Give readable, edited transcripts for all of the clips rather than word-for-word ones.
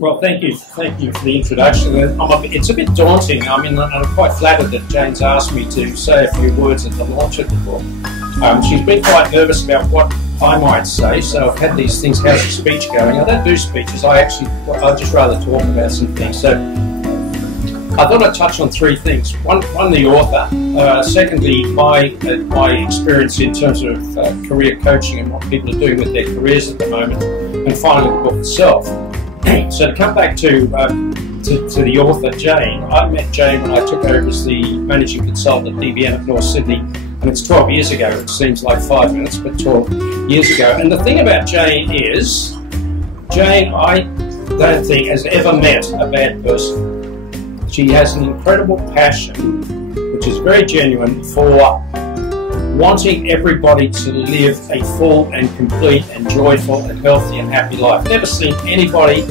Well, thank you for the introduction. It's a bit daunting. I mean, I'm quite flattered that Jane's asked me to say a few words at the launch of the book. She's been quite nervous about what I might say, so I've had these things, how's your speech going? I don't do speeches, I'd just rather talk about some things. So I thought I'd touch on three things. One the author. Secondly, my experience in terms of career coaching and what people are doing with their careers at the moment. And finally, the book itself. So to come back to the author, Jane, I met Jane when I took over as the managing consultant at DBN at North Sydney, and it's 12 years ago. It seems like 5 minutes, but 12 years ago. And the thing about Jane is, Jane, I don't think, has ever met a bad person. She has an incredible passion, which is very genuine, for wanting everybody to live a full and complete and joyful and healthy and happy life. Never seen anybody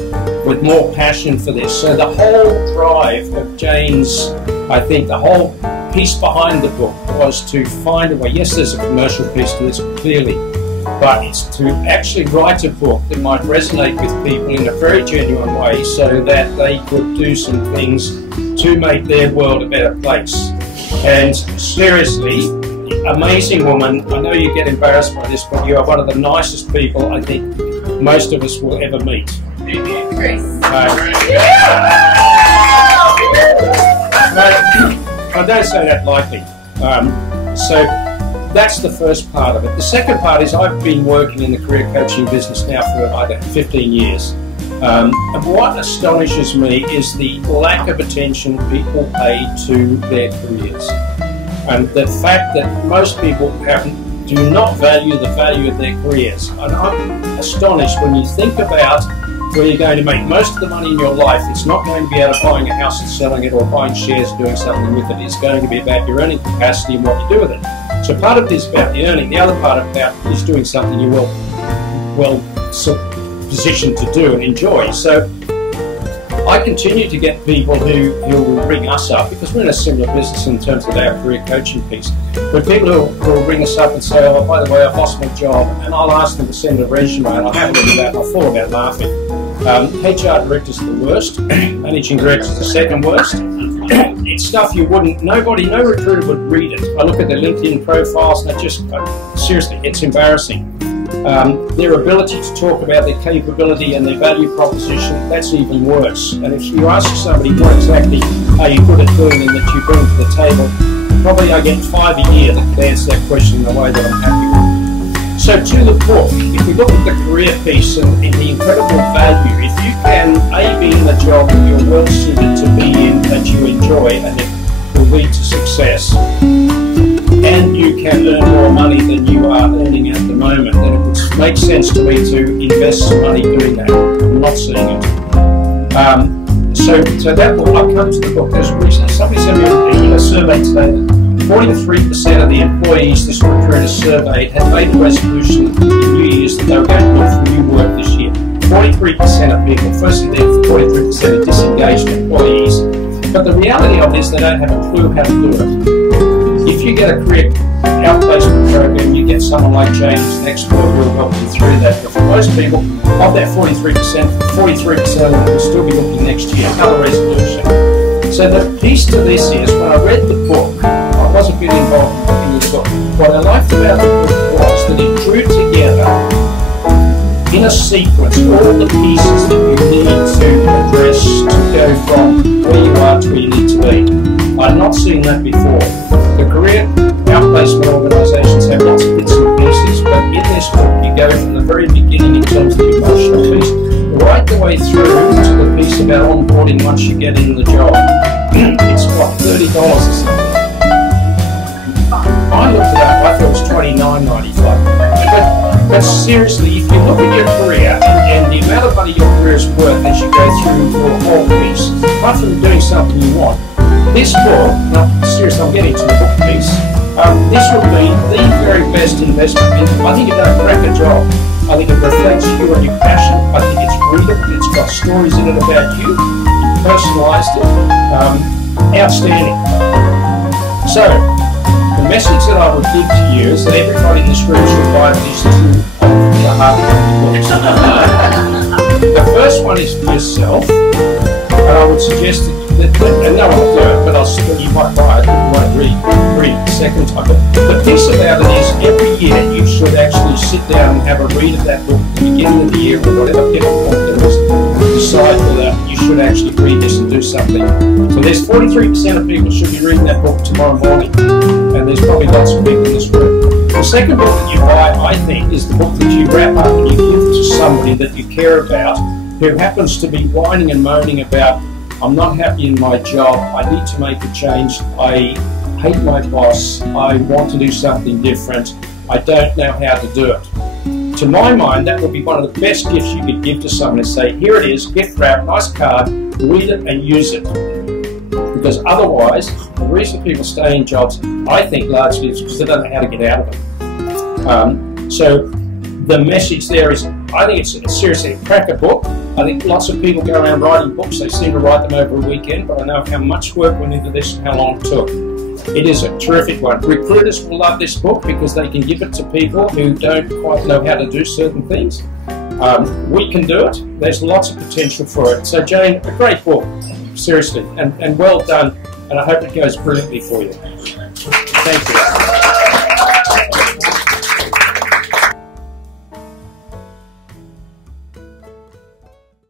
with more passion for this. So the whole drive of Jane's, I think the whole piece behind the book was to find a way. Yes, there's a commercial piece to this, clearly, but it's to actually write a book that might resonate with people in a very genuine way so that they could do some things to make their world a better place. And seriously, amazing woman. I know you get embarrassed by this, but you are one of the nicest people I think most of us will ever meet. I don't say that lightly. So that's the first part of it. The second part is I've been working in the career coaching business now for about 15 years. And what astonishes me is the lack of attention people pay to their careers. And the fact that most people do not value the value of their careers. And I'm astonished when you think about where you're going to make most of the money in your life. It's not going to be out of buying a house and selling it or buying shares and doing something with it. It's going to be about your earning capacity and what you do with it. So part of this is about the earning. The other part is doing something you're well positioned to do and enjoy. So I continue to get people who will ring us up, because we're in a similar business in terms of our career coaching piece, but people who will ring us up and say, oh, by the way, I've lost my job, and I'll ask them to send a resume, and I'll have a look at that, and I'll fall about laughing. HR director's the worst, managing director's the second worst. It's stuff you wouldn't, no recruiter would read it. I look at their LinkedIn profiles and seriously, it's embarrassing. Their ability to talk about their capability and their value proposition, that's even worse. And if you ask somebody what exactly are you good at doing and that you bring to the table, probably I get 5 a year that can answer that question in a way that I'm happy with. So to the book, if we look at the career piece and the incredible value, if you can be in the job that you're well suited to be in, that you enjoy, and it will lead to success, and you can earn more money than you are earning at the moment, then it would make sense to me to invest some money doing that. I'm not seeing it. So that will, I'll come to the book. There's a reason. Somebody sent me a survey today that 43% of the employees this recruiter surveyed had made a resolution in New Year's that they were going to look for new work this year. 43% of people, firstly, they're 43% of disengaged employees, but the reality of it is they don't have a clue how to do it. If you get a career outplacement program, you get someone like James, an expert, who will help you through that. But for most people, of that 43%, 43% of them will still be looking next year, another resolution. So the piece to this is, when I read the book, I wasn't really involved in the book. What I liked about the book was that it drew together, in a sequence, all the pieces that you need to address to go from where you are to where you need to be. I've not seen that before. The career outplacement organisations have lots of bits and pieces, but in this book you go from the very beginning in terms of the emotional piece, right the way through to the piece about onboarding once you get in the job. It's what, $30 or something? I looked it up, I thought it was $29.95. But seriously, if you look at your career and the amount of money your career is worth as you go through your whole piece, apart from doing something you want, this book, no, seriously, I'm getting to the book piece, this would be the very best investment. I think you've done a cracker job. I think it reflects you and your passion. I think it's readable. It's got stories in it about you. You personalised it. Outstanding. So, the message that I would give to you is that everybody in this room should buy these two hard books. The first one is for yourself, and I would suggest that and no one will do it, but you might buy it, you won't read the second time. But the piece about it is every year you should actually sit down and have a read of that book at the beginning of the year, or whatever point there is, and decide whether you should actually read this and do something. So there's 43% of people should be reading that book tomorrow morning, and there's probably lots of people in this room. The second book that you buy, I think, is the book that you wrap up and you give to somebody that you care about, who happens to be whining and moaning about, I'm not happy in my job, I need to make a change, I hate my boss, I want to do something different, I don't know how to do it. To my mind, that would be one of the best gifts you could give to someone, and say, here it is, gift wrap, nice card, read it and use it. Because otherwise, the reason people stay in jobs, I think largely is because they don't know how to get out of them. So the message there is, I think it's seriously a cracker book. I think lots of people go around writing books, they seem to write them over a weekend, but I know how much work went into this and how long it took. It is a terrific one. Recruiters will love this book because they can give it to people who don't quite know how to do certain things. We can do it. There's lots of potential for it. So Jane, a great book, seriously, and well done, and I hope it goes brilliantly for you. Thank you.